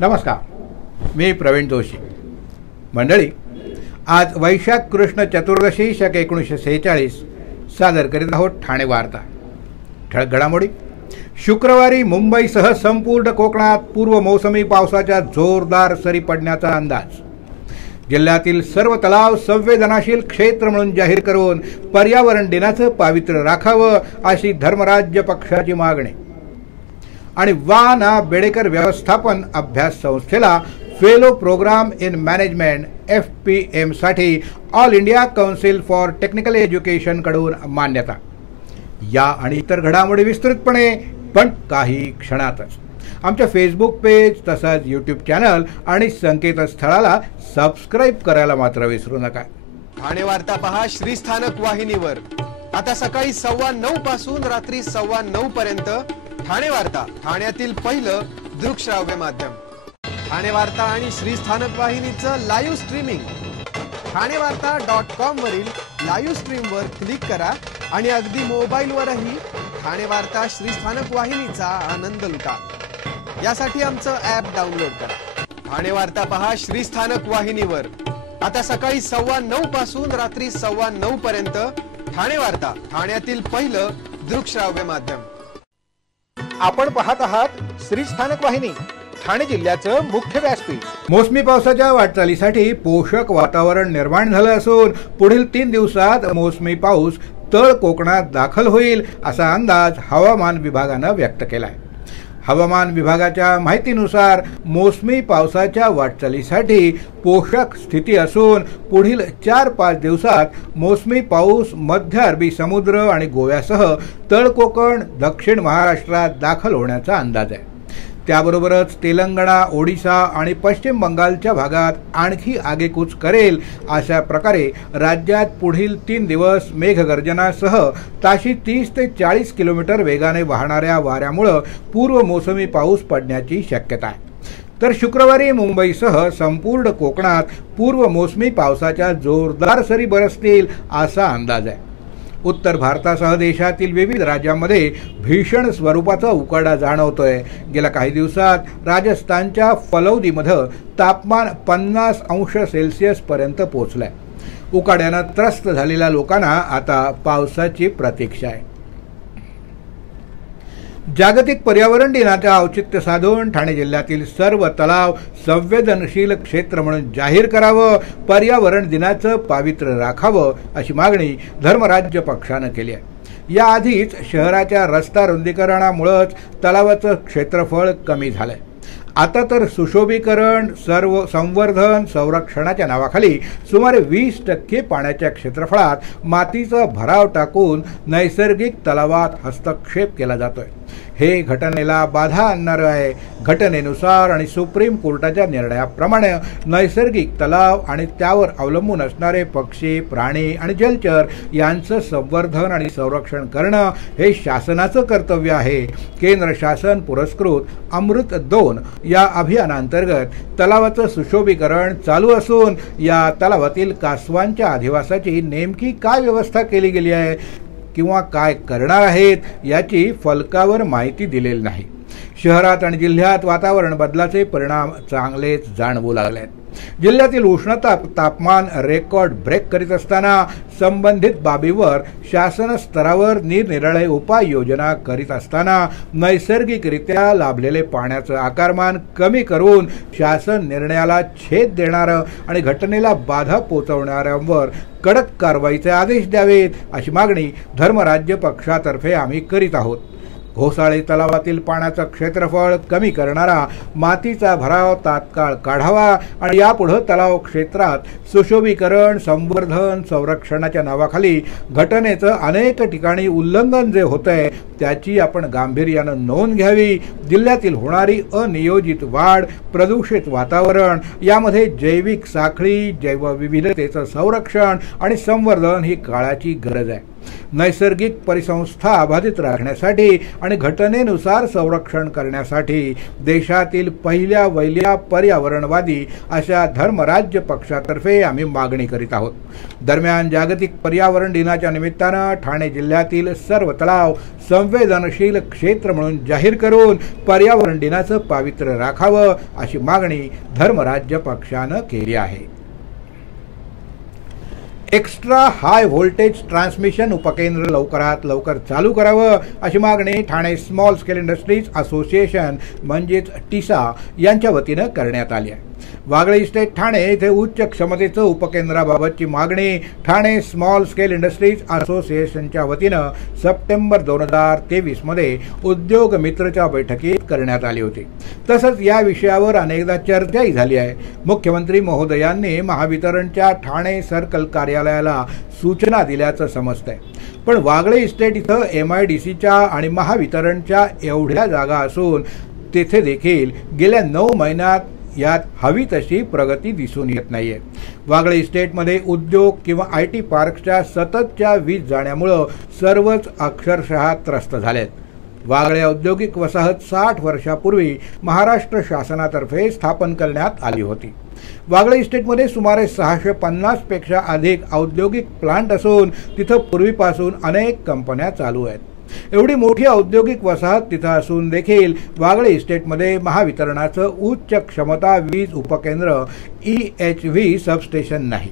नमस्कार, मी प्रवीण जोशी. मंडळी, आज वैशाख कृष्ण चतुर्दशी शक 1946 सादर करीत आहोत ठाणे वार्ता. ठळक घडामोडी. शुक्रवारी मुंबईसह संपूर्ण कोकणात पूर्व मोसमी पावसाच्या जोरदार सरी पडण्याचा अंदाज. जिल्ह्यातील सर्व तलाव संवेदनशील क्षेत्र म्हणून जाहीर करून पर्यावरण दिनाचं पावित्र्य राखावं अशी धर्मराज्य पक्षाची मागणी. आणि वा ना बेडेकर व्यवस्थापन अभ्यास संस्थेला fellow programme in management FPM साठी all India council for technical education कडून मान्यता. या आणि इतर घडामोडी विस्तृतपणे पण काही क्षणातच. आमच्या फेसबुक पेज तसंच यूट्यूब चॅनल आणि संकेतस्थळाला सबस्क्राईब करायला मात्र विसरू नका. ठाणे वार्ता पहा श्रीस्थानक वाहिनीवर. आता सकाळी 9:15 पासून रात्री 9:15 पर्यंत ठाणे वार्ता, ठाण्यातील पहिलं दृकश्राव्य माध्यम. ठाणे वार्ता आणि श्रीस्थानक वाहिनीचं लाईव्ह स्ट्रीमिंग. ठाणेवार्ता.com वरील लाईव्ह स्ट्रीमवर क्लिक करा आणि अगदी मोबाईलवरही ठाणे वार्ता श्रीस्थानक वाहिनीचा आनंद लुटा. यासाठी आमचं ॲप डाउनलोड करा. ठाणे वार्ता पहा श्रीस्थानक वाहिनीवर. आता सकाळी 9:15 पासून रात्री 9:15 पर्यंत ठाणे वार्ता, ठाण्यातील पहिलं दृकश्राव्य माध्यम. आपण पाहत आहात श्रीस्थानक वाहिनी, ठाणे जिल्ह्याचं मुख्य व्यासपीठ. मोसमी पावसाच्या वाटचालीसाठी पोषक वातावरण निर्माण झालं असून पुढील 3 दिवसात मोसमी पाऊस तळ कोकणात दाखल होईल असा अंदाज हवामान विभागानं व्यक्त केलाय. हवामान विभागाच्या माहितीनुसार मोसमी पावसाच्या वाटचालीसाठी पोषक स्थिती असून पुढील 4-5 दिवसात मोसमी पाऊस मध्य अरबी समुद्र आणि गोव्यासह तळ कोकण, दक्षिण महाराष्ट्रात दाखल होण्याचा अंदाज आहे. त्याबरोबरच तेलंगणा, ओडिशा आणि पश्चिम बंगालच्या भागात आणखी आगेकूच करेल. अशा प्रकारे राज्यात पुढील 3 दिवस मेघगर्जनासह ताशी 30 ते 40 किलोमीटर वेगाने वाहणाऱ्या वाऱ्यामुळे पूर्व मोसमी पाऊस पडण्याची शक्यता आहे. तर शुक्रवारी मुंबईसह संपूर्ण कोकणात पूर्व मोसमी पावसाच्या जोरदार सरी बरसतील असा अंदाज आहे. उत्तर भारतासह देशातील विविध राज्यांमध्ये भीषण स्वरूपाचा उकाडा जाणवतोय. गेल्या काही दिवसात राजस्थानच्या फलौदीमध्ये तापमान 50 अंश सेल्सिअस पर्यंत पोहोचलंय. उकाड्यानं त्रस्त झालेल्या लोकांना आता पावसाची प्रतीक्षा आहे. जागतिक पर्यावरण दिनाच्या औचित्य साधून ठाणे जिल्ह्यातील सर्व तलाव संवेदनशील क्षेत्र म्हणून जाहीर करावं, पर्यावरण दिनाचं पावित्र्य राखावं अशी मागणी धर्मराज्य पक्षानं केली आहे. याआधीच शहराच्या रस्ता रुंदीकरणामुळेच तलावाचं क्षेत्रफळ कमी झालंय. आता तर सुशोभीकरण, सर्व संवर्धन, संरक्षणाच्या नावाखाली सुमारे 20% पाण्याच्या क्षेत्रफळात मातीचा भराव टाकून नैसर्गिक तलावात हस्तक्षेप केला जातोय. हे घटनेला बाधा आणणारं आहे. घटनेनुसार आणि सुप्रीम कोर्टाच्या निर्णयाप्रमाणे नैसर्गिक तलाव आणि त्यावर अवलंबून असणारे पक्षी, प्राणी आणि जलचर यांचं संवर्धन आणि संरक्षण करणं हे शासनाचं कर्तव्य आहे. केंद्र शासन पुरस्कृत अमृत 2 या अभियानांतर्गत तलावाचं सुशोभीकरण चालू असून या तलावातील कासवांच्या अधिवासाची नेमकी काय व्यवस्था केली गेली आहे किंवा काय करणार आहेत याची फलकावर माहिती दिलेली नाही. शहरात आणि जिल्ह्यात वातावरण बदलाचे परिणाम चांगलेच जाणवू लागले आहेत. जिल्ह्यातील उष्णता तापमान रेकॉर्ड ब्रेक करीत असताना संबंधित बाबीवर शासन स्तरावर निरनिराळे उपाययोजना करीत असताना नैसर्गिकरित्या लाभलेले पाण्याचं आकारमान कमी करून शासन निर्णयाला छेद देणारं आणि घटनेला बाधा पोहोचवणाऱ्यांवर कडक कारवाईचे आदेश द्यावेत अशी मागणी धर्मराज्य पक्षातर्फे आम्ही करीत आहोत. घोसाळे तलावातील पाण्याचं क्षेत्रफळ कमी करणारा मातीचा भराव तात्काळ काढावा आणि यापुढे तलाव क्षेत्रात सुशोभीकरण, संवर्धन, संरक्षणाच्या नावाखाली घटनेचं अनेक ठिकाणी उल्लंघन जे होतंय त्याची आपण गांभीर्यानं नोंद घ्यावी. जिल्ह्यातील होणारी अनियोजित वाढ, प्रदूषित वातावरण, यामध्ये जैविक साखळी, जैवविविधतेचं संरक्षण आणि संवर्धन ही काळाची गरज आहे. नैसर्गिक परिसंस्था बाधित राखण्यासाठी आणि घटनेनुसार संरक्षण करण्यासाठी देशातील पहिल्या वहिल्या पर्यावरणवादी अशा धर्मराज्य पक्षातर्फे आम्ही मागणी करीत आहोत। दरम्यान जागतिक पर्यावरण दिनाच्या निमित्तानं ठाणे जिल्ह्यातील सर्व तलाव संवेदनशील क्षेत्र म्हणून जाहीर करून पर्यावरण दिनाचं पावित्र्य राखावं अशी मागणी धर्मराज्य पक्षानं केली आहे। एक्स्ट्रा हाय व्होल्टेज ट्रान्समिशन उपकेंद्र लवकरात लवकर चालू करावं अशी मागणी Thane small scale industries association म्हणजेच टिसा यांच्या वतीनं करण्यात आली आहे। वागळे इस्टेट ठाणे येथे उच्च क्षमतेचं उपकेंद्राबाबतची मागणी ठाणे स्मॉल स्केल इंडस्ट्रीज असोसिएशनच्या वतीनं सप्टेंबर 2023 मध्ये उद्योग मित्रच्या बैठकीत करण्यात आली होती। तसंच या विषयावर अनेकदा चर्चाही झाली आहे। मुख्यमंत्री महोदयांनी महावितरणच्या ठाणे सर्कल कार्यालयाला सूचना दिल्याचं समजतंय, पण वागळे इस्टेट इथं MIDCच्या आणि महावितरणच्या एवढ्या जागा असून तेथे देखील गेल्या 9 महिन्यात यात हवी तशी प्रगती दिसून येत नाहीये। वागळे इस्टेटमध्ये उद्योग किंवा IT पार्कच्या सततच्या वीज जाण्यामुळे सर्वच अक्षरशः त्रस्त झालेत। वागळे औद्योगिक वसाहत 60 वर्षापूर्वी महाराष्ट्र शासनातर्फे स्थापन करण्यात आली होती। वागळे इस्टेटमध्ये सुमारे 650 पेक्षा अधिक औद्योगिक प्लांट असून तिथं पूर्वीपासून अनेक कंपन्या चालू आहेत। एवढी मोठी औद्योगिक वसाहत तिथं असून देखील वागळे इस्टेटमध्ये महावितरणाचं उच्च क्षमता वीज उपकेंद्र EHV सबस्टेशन नाही।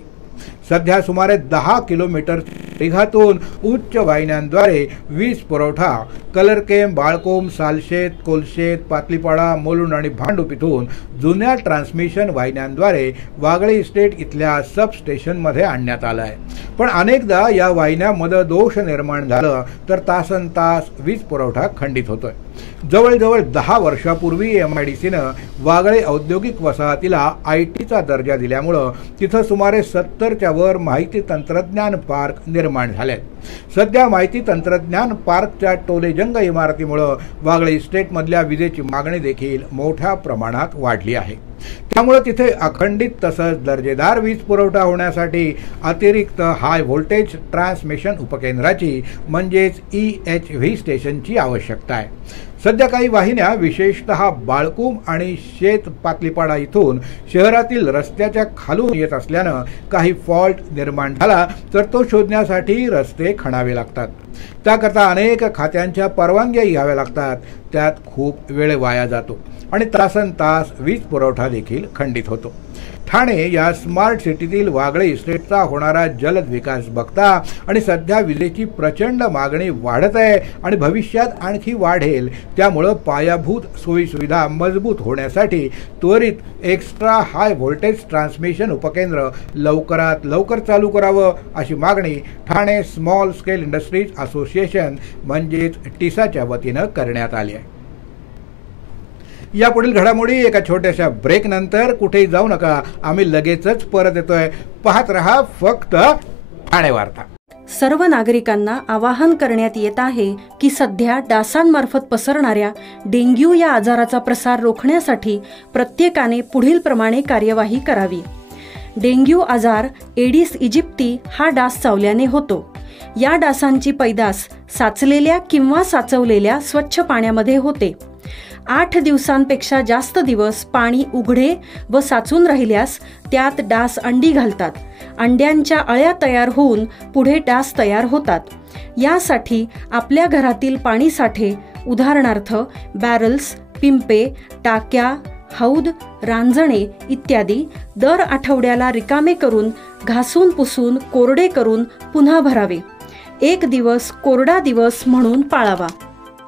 सध्या सुमारे 10 किलोमीटर परिघातून उच्च वाहिन्यांद्वारे वीज पुरवठा कलरकेम, बाळकोम, सालशेत, कोलशेत, पातलीपाडा, मुलुंड आणि भांडूप इथून जुन्या ट्रान्समिशन वाहिन्यांद्वारे वागळे इस्टेट इथल्या सबस्टेशनमध्ये आणण्यात आलं आहे। पण अनेकदा या वाहिन्यामध्ये दोष निर्माण झालं तर तासनतास वीज पुरवठा खंडित होतोय। जवळजवळ 10 वर्षापूर्वी MIDCनं वागळे औद्योगिक वसाहतीला ITचा दर्जा दिल्यामुळं तिथं सुमारे 70च्या वर माहिती तंत्रज्ञान पार्क निर्माण झालेत। सध्या माहिती तंत्रज्ञान पार्कच्या टोलेजंग इमारतीमुळे वागळे इस्टेटमधल्या विजेची मागणी देखील मोठ्या प्रमाणात वाढली आहे। त्यामुळे तिथे अखंडित तसंच दर्जेदार वीज पुरवठा होण्यासाठी अतिरिक्त हाय व्होल्टेज ट्रान्समिशन उपकेंद्राची म्हणजेच EHV स्टेशनची आवश्यकता आहे। सध्या काही वाहिन्या विशेषतः बाळकूम आणि शेत पातलीपाडा इथून शहरातील रस्त्याच्या खालून येत असल्यानं काही फॉल्ट निर्माण झाला तर तो शोधण्यासाठी रस्ते खणावे लागतात। त्याकरता अनेक खात्यांच्या परवानग्या घ्याव्या लागतात। त्यात खूप वेळ वाया जातो आणि तासनतास वीज पुरवठा देखील खंडित होतो। ठाणे या स्मार्ट सिटीतील वागळे इस्टेटचा होणारा जलद विकास बघता आणि सध्या विजेची प्रचंड मागणी वाढत आहे आणि भविष्यात आणखी वाढेल, त्यामुळे पायाभूत सोयीसुविधा मजबूत होण्यासाठी त्वरित एक्स्ट्रा हाय व्होल्टेज ट्रान्समिशन उपकेंद्र लवकरात लवकर चालू करावं अशी मागणी Thane small scale industries association म्हणजेच टिसाच्या वतीनं करण्यात आली आहे। या पुढील घडामोडी एका छोट्याशा ब्रेक नंतर कुठेही जाऊ नका, आम्ही लगेचच परत येतोय। पाहत रहा फक्त ठाणे वार्ता। सर्व नागरिकांना आवाहन करण्यात येत आहे की सध्या डासांमार्फत पसरणाऱ्या डेंग्यू या आजाराचा प्रसार रोखण्यासाठी प्रत्येकाने पुढील प्रमाणे कार्यवाही करावी। डेंग्यू आजार एडिस इजिप्ती हा डास चावल्याने होतो। या डासांची पैदास साचलेल्या किंवा साचवलेल्या स्वच्छ पाण्यामध्ये होते। 8 दिवसांपेक्षा जास्त दिवस पाणी उघडे व साचून राहिल्यास त्यात डास अंडी घालतात। अंड्यांच्या अळ्या तयार होऊन पुढे डास तयार होतात। यासाठी आपल्या घरातील पाणी साठे उदाहरणार्थ बॅरल्स, पिंपे, टाक्या, हौद, रांजणे इत्यादी दर आठवड्याला रिकामे करून घासून पुसून कोरडे करून पुन्हा भरावे। 1 दिवस कोरडा दिवस म्हणून पाळावा।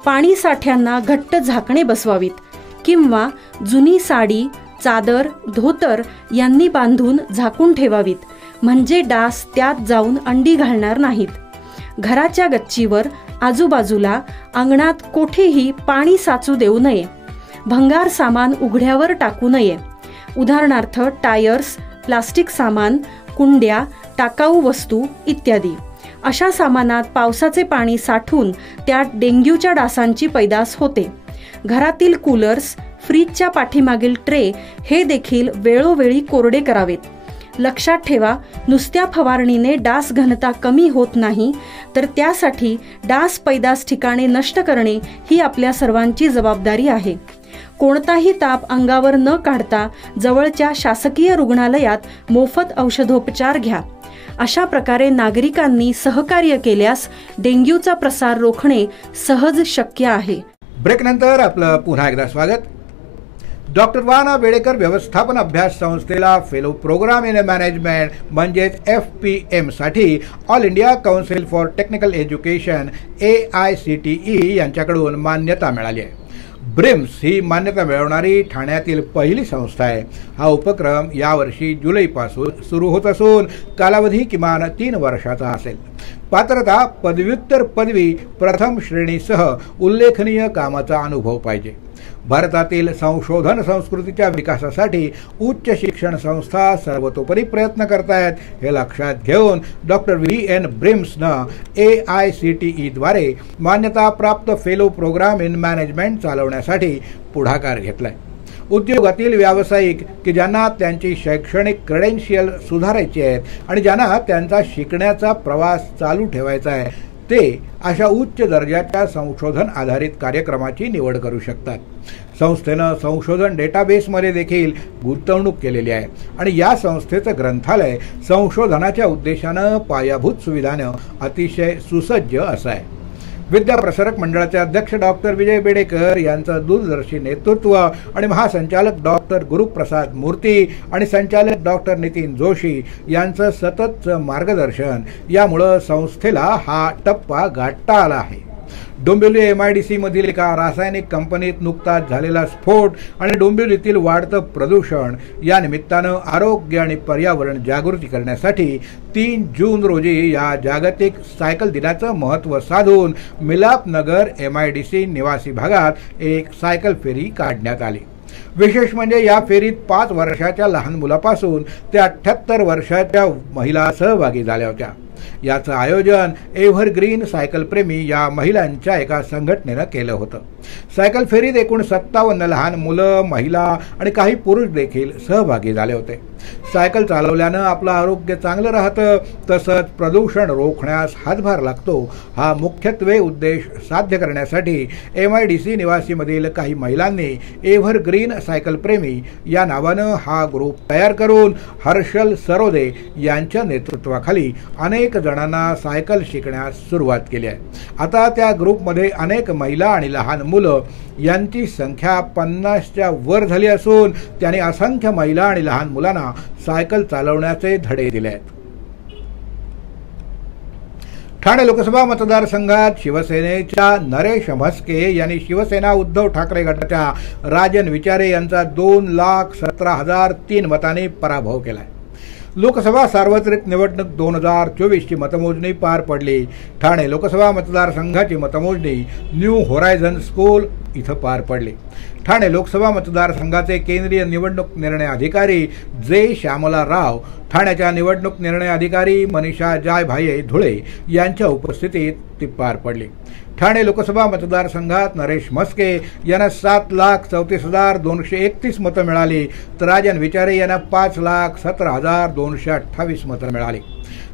पाणी साठ्यांना घट्ट झाकणे बसवावीत किंवा जुनी साडी, चादर, धोतर यांनी बांधून झाकून ठेवावीत, म्हणजे डास त्यात जाऊन अंडी घालणार नाहीत। घराच्या गच्चीवर, आजूबाजूला, अंगणात कोठेही पाणी साचू देऊ नये। भंगार सामान उघड्यावर टाकू नये, उदाहरणार्थ टायर्स, प्लास्टिक सामान, कुंड्या, टाकाऊ वस्तू इत्यादी। अशा सामानात पावसाचे पाणी साठून त्यात डेंग्यूच्या डासांची पैदास होते। घरातील कूलर्स, फ्रीजच्या पाठीमागील ट्रे हे देखील वेळोवेळी कोरडे करावेत। लक्षात ठेवा, नुसत्या फवारणीने डास घनता कमी होत नाही, तर त्यासाठी डास पैदास ठिकाणे नष्ट करणे ही आपल्या सर्वांची जबाबदारी आहे. कोणताही ताप अंगावर न काढता जवळच्या शासकीय रुग्णालयात मोफत औषधोपचार घ्या. अशा प्रकारे नागरिकांनी सहकार्य केल्यास डेंग्यूचा प्रसार रोखणे सहज शक्य आहे. ब्रेकनंतर आपलं पुन्हा एकदा स्वागत. डॉक्टर वाना बेडेकर व्यवस्थापन अभ्यास संस्थेला फेलो प्रोग्राम इन मॅनेजमेंट म्हणजेच FPM साठी all India council for technical education AICTE यांच्याकडून मान्यता मिळाली आहे. ब्रिम्स ही मान्यता मिळवणारी ठाण्यातील पहिली संस्था आहे. हा उपक्रम यावर्षी जुलैपासून सुरू होत असून कालावधी किमान 3 वर्षाचा असेल. पात्रता पदव्युत्तर पदवी प्रथम श्रेणीसह उल्लेखनीय कामाचा अनुभव पाहिजे. भारतातील संशोधन संस्कृतीच्या विकासासाठी उच्च शिक्षण संस्था सर्वतोपरी प्रयत्न करतायत. हे लक्षात घेऊन डॉक्टर VN ब्रिम्सनं AICTE द्वारे मान्यताप्राप्त फेलो प्रोग्राम इन मॅनेजमेंट चालवण्यासाठी पुढाकार घेतलाय. उद्योगातील व्यावसायिक की ज्यांना त्यांची शैक्षणिक क्रेडेन्शियल सुधारायची आहेत आणि ज्यांना त्यांचा शिकण्याचा प्रवास चालू ठेवायचा आहे, ते अशा उच्च दर्जाच्या संशोधन आधारित कार्यक्रमाची निवड करू शकतात. संस्थेनं संशोधन डेटाबेसमध्ये देखील गुंतवणूक केलेली आहे आणि या संस्थेचं ग्रंथालय संशोधनाच्या उद्देशानं पायाभूत सुविधानं अतिशय सुसज्ज असं आहे. विद्याप्रसारक मंडळाचे अध्यक्ष डॉक्टर विजय बेडेकर यांचं दूरदर्शी नेतृत्व आणि महासंचालक डॉक्टर गुरुप्रसाद मूर्ती आणि संचालक डॉक्टर नितीन जोशी यांचं सततचं मार्गदर्शन यामुळं संस्थेला हा टप्पा गाठता आला आहे. डोंबिवली MIDC मधील एका रासायनिक कंपनीत नुकताच झालेला स्फोट आणि डोंबिवलीतील वाढतं प्रदूषण या निमित्तानं आरोग्य आणि पर्यावरण जागृती करण्यासाठी 3 जून रोजी या जागतिक सायकल दिनाचं महत्त्व साधून मिलापनगर MIDC निवासी भागात एक सायकल फेरी काढण्यात आली. विशेष म्हणजे या फेरीत 5 वर्षाच्या लहान मुलापासून ते 78 वर्षाच्या महिला सहभागी झाल्या होत्या. याचं आयोजन एव्हरग्रीन सायकल प्रेमी या महिलांच्या एका संघटनेनं केलं होतं. सायकल फेरीत एकूण 57 लहान मुलं, महिला आणि काही पुरुष देखील सहभागी झाले होते. सायकल चालवल्यानं आपलं आरोग्य चांगलं राहतं, तसंच प्रदूषण रोखण्यास हातभार लागतो. हा मुख्यत्वे उद्देश साध्य करण्यासाठी MIDC निवासीमधील काही महिलांनी एव्हरग्रीन सायकल प्रेमी या नावानं हा ग्रुप तयार करून हर्षल सरोदे यांच्या नेतृत्वाखाली अनेक जणांना सायकल शिकण्यास सुरुवात केली आहे. आता त्या ग्रुपमध्ये अनेक महिला आणि लहान मुलं यांची संख्या 50च्या वर झाली असून त्यांनी असंख्य महिला आणि लहान मुलांना सायकल चालवण्याचे धडे दिले आहेत. ठाणे लोकसभा मतदारसंघात शिवसेनेच्या नरेश म्हस्के यांनी शिवसेना उद्धव ठाकरे गटाच्या राजन विचारे यांचा 2,17,003 मतांनी पराभव केलाय. लोकसभा सार्वत्रिक निवडणूक 2024 ची मतमोजणी पार पडली. ठाणे लोकसभा मतदारसंघाची मतमोजणी न्यू होरायझन स्कूल इथं पार पडली. ठाणे लोकसभा मतदारसंघाचे केंद्रीय निवडणूक निर्णय अधिकारी जे श्यामला राव, ठाण्याच्या निवडणूक निर्णय अधिकारी मनीषा जायभाये धुळे यांच्या उपस्थितीत ती पार पडली. ठाणे लोकसभा मतदारसंघात नरेश म्हस्के यांना 7,34,231 मतं मिळाली, तर राजन विचारे यांना 5,17,228 मतं मिळाली.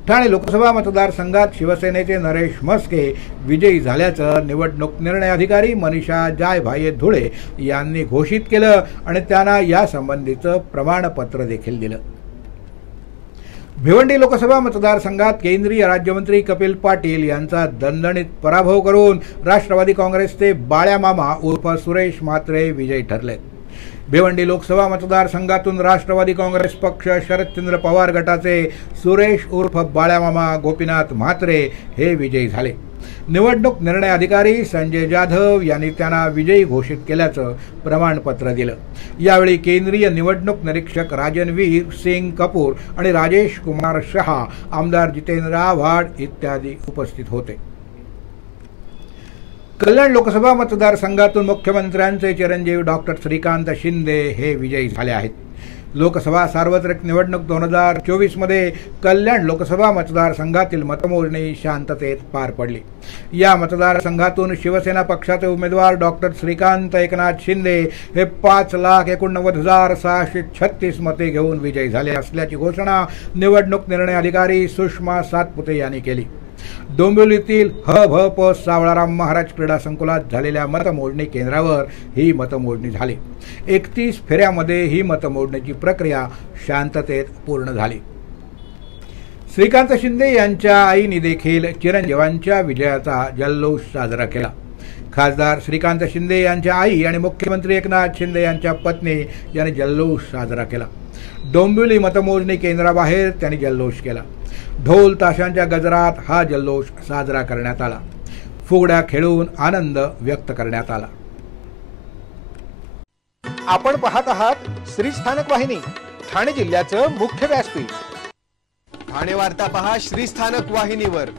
ठाणे लोकसभा मतदारसंघात शिवसेनेचे नरेश म्हस्के विजयी झाल्याचं निवडणूक निर्णय अधिकारी मनीषा जायभाये धुळे यांनी घोषित केलं आणि त्यांना यासंबंधीचं प्रमाणपत्र देखील दिलं. भिवंडी लोकसभा मतदारसंघात केंद्रीय राज्यमंत्री कपिल पाटील यांचा दणदणीत पराभव करून राष्ट्रवादी काँग्रेसचे बाळ्या मामा उर्फ सुरेश म्हात्रे विजयी ठरलेत. भिवंडी लोकसभा मतदारसंघातून राष्ट्रवादी काँग्रेस पक्ष शरदचंद्र पवार गटाचे सुरेश उर्फ बाळ्या मामा गोपीनाथ म्हात्रे हे विजयी झाले. निवडणूक निर्णय अधिकारी संजय जाधव यांनी त्यांना विजयी घोषित केल्याचं प्रमाणपत्र दिलं. यावेळी केंद्रीय निवडणूक निरीक्षक राजनवीर सिंग कपूर आणि राजेश कुमार शहा, आमदार जितेंद्र आव्हाड इत्यादी उपस्थित होते. कल्याण लोकसभा मतदारसंघातून मुख्यमंत्र्यांचे चिरंजीव डॉक्टर श्रीकांत शिंदे हे विजयी झाले आहेत. लोकसभा सार्वत्रिक निवडणूक 2024 मध्ये कल्याण लोकसभा मतदारसंघातील मतमोजणी शांततेत पार पडली। या मतदारसंघातून शिवसेना पक्षाचे उमेदवार डॉक्टर श्रीकांत एकनाथ शिंदे हे 5,89,636 मते घेऊन विजयी झाले असल्याची घोषणा निवडणूक निर्णय अधिकारी सुषमा सातपुते यांनी केली। डोंबिवलीतील ह.भ.प. सावळाराम महाराज क्रीडा संकुलात झालेल्या मतमोजणी केंद्रावर ही मतमोजणी झाली। 31 फेऱ्यामध्ये ही मतमोजणीची प्रक्रिया शांततेत पूर्ण झाली। श्रीकांत शिंदे यांच्या आईने देखील चिरंजीवांच्या विजयाचा जल्लोष साजरा केला। खासदार श्रीकांत शिंदे यांच्या आई आणि मुख्यमंत्री एकनाथ शिंदे यांच्या पत्नी यांनी जल्लोष साजरा केला। डोंबिवली मतमोजणी केंद्राबाहेर त्यांनी जल्लोष केला। ढोल ताशांच्या गजरात हा जल्लोष साजरा करण्यात आला। फुगड्या खेळून आनंद व्यक्त करण्यात आला। आपण पाहत आहात श्री स्थानक वाहिनी, ठाणे जिल्ह्याचं मुख्य व्यासपीठ। ठाणे वार्ता पहा श्री स्थानक वाहिनीवर।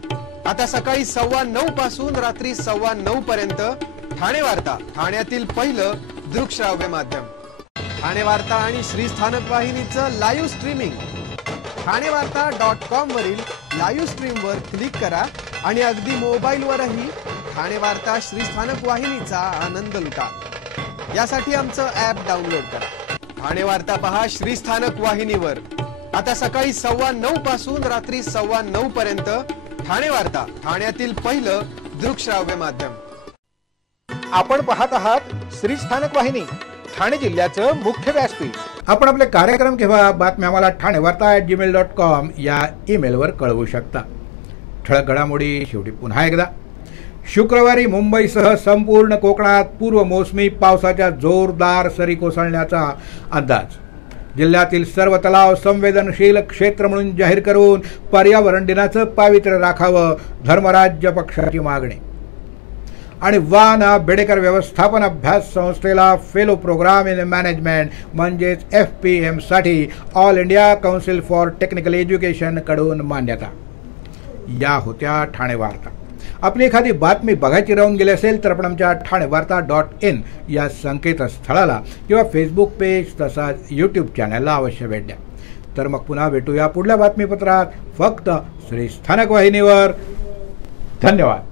आता सकाळी 9:15 पासून रात्री 9:15 पर्यंत ठाणे वार्ता, ठाण्यातील पहिलं दृकश्राव्य माध्यम। ठाणे वार्ता आणि श्री स्थानक वाहिनीचं लाईव्ह स्ट्रीमिंग ठाणेवार्ता.com वरील लाईव्ह स्ट्रीमवर क्लिक करा आणि अगदी मोबाईलवरही ठाणे वार्ता श्री स्थानक वाहिनीचा आनंद लुटा। यासाठी आमचं ॲप डाउनलोड करा। ठाणे वार्ता पहा श्री स्थानक वाहिनीवर। आता सकाळी 9:15 पासून रात्री 9:15 पर्यंत ठाणे वार्ता, ठाण्यातील पहिलं दृकश्राव्य माध्यम। आपण पाहत आहात श्री स्थानक वाहिनी, ठाणे जिल्ह्याचं मुख्य व्यासपीठ। आपण आपले कार्यक्रम किंवा बातम्या आम्हाला ठाणेवार्ता@gmail.com या ईमेलवर कळवू शकता। ठळक घडामोडी शेवटी पुन्हा एकदा। शुक्रवारी मुंबईसह संपूर्ण कोकणात पूर्व मोसमी पावसाच्या जोरदार सरी कोसळण्याचा अंदाज। जिल्ह्यातील सर्व तलाव संवेदनशील क्षेत्र म्हणून जाहीर करून पर्यावरण दिनाचं पावित्र्य राखावं, धर्मराज्य पक्षाची मागणी। आणि वाना बेडेकर व्यवस्थापन अभ्यास संस्थेला फेलो प्रोग्राम इन मॅनेजमेंट म्हणजेच FPM साठी all India council for technical education कडून मान्यता। या होत्या ठाणे वार्ता। आपली एखादी बातमी बघायची राहून गेली असेल तर आपण आमच्या ठाणेवार्ता.in या संकेतस्थळाला किंवा फेसबुक पेज तसाच YouTube चॅनलला अवश्य भेट द्या। तर मग पुन्हा भेटूया पुढल्या बातमीपत्रात, फक्त श्री स्थानक वाहिनीवर। धन्यवाद।